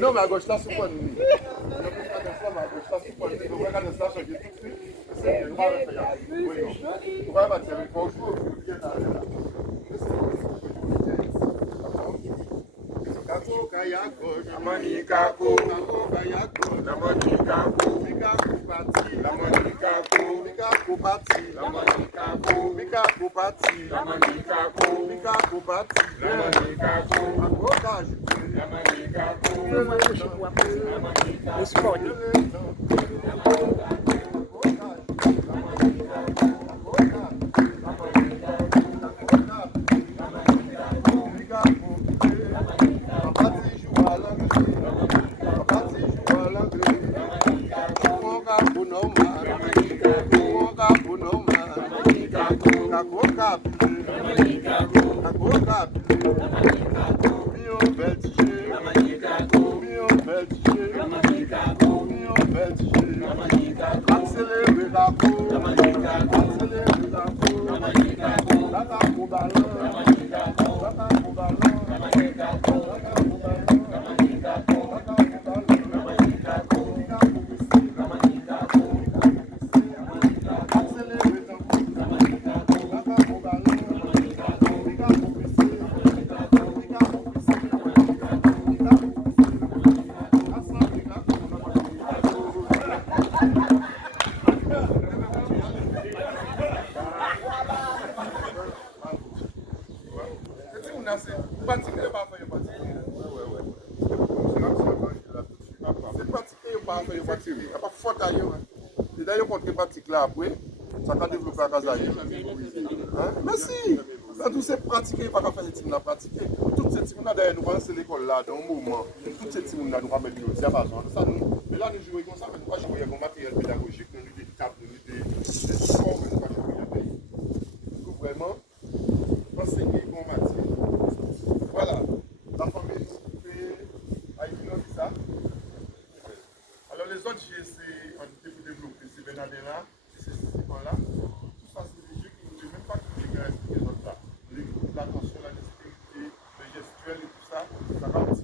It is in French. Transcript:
Non, mais à gauche là, c'est pas une. À gauche là, c'est pas une. On va regarder ça, changer tout de suite. C'est le bras de faire. Oui, non. On va battre le bonjour, bien là. Kako kayako, namani kako, kako kayako, namani kako, mika kupati, namani kako, mika kupati, namani kako, mika kupati, namani kako, mika kupati, namani kako, kako kajute, namani kako, namani après, ça va développer à Kazaï. Mais si, dans tous ces pratiquer, pas faire ces teams pratiquer. Toutes ces teams d'ailleurs nous pensons l'école là dans un moment. Toutes ces teams là nous ramènent nous dire pas ça nous. Mais là nous jouons comme ça, mais nous pas jouer avec un matériel pédagogique, nous des tables, nous des sports, nous pas jouer avec. Donc vraiment enseigner en matière. Voilà, la famille a écrit ça. Alors les autres GC ont été développés ces Benadena. Là, tout ça c'est des jeux qui nous ça va.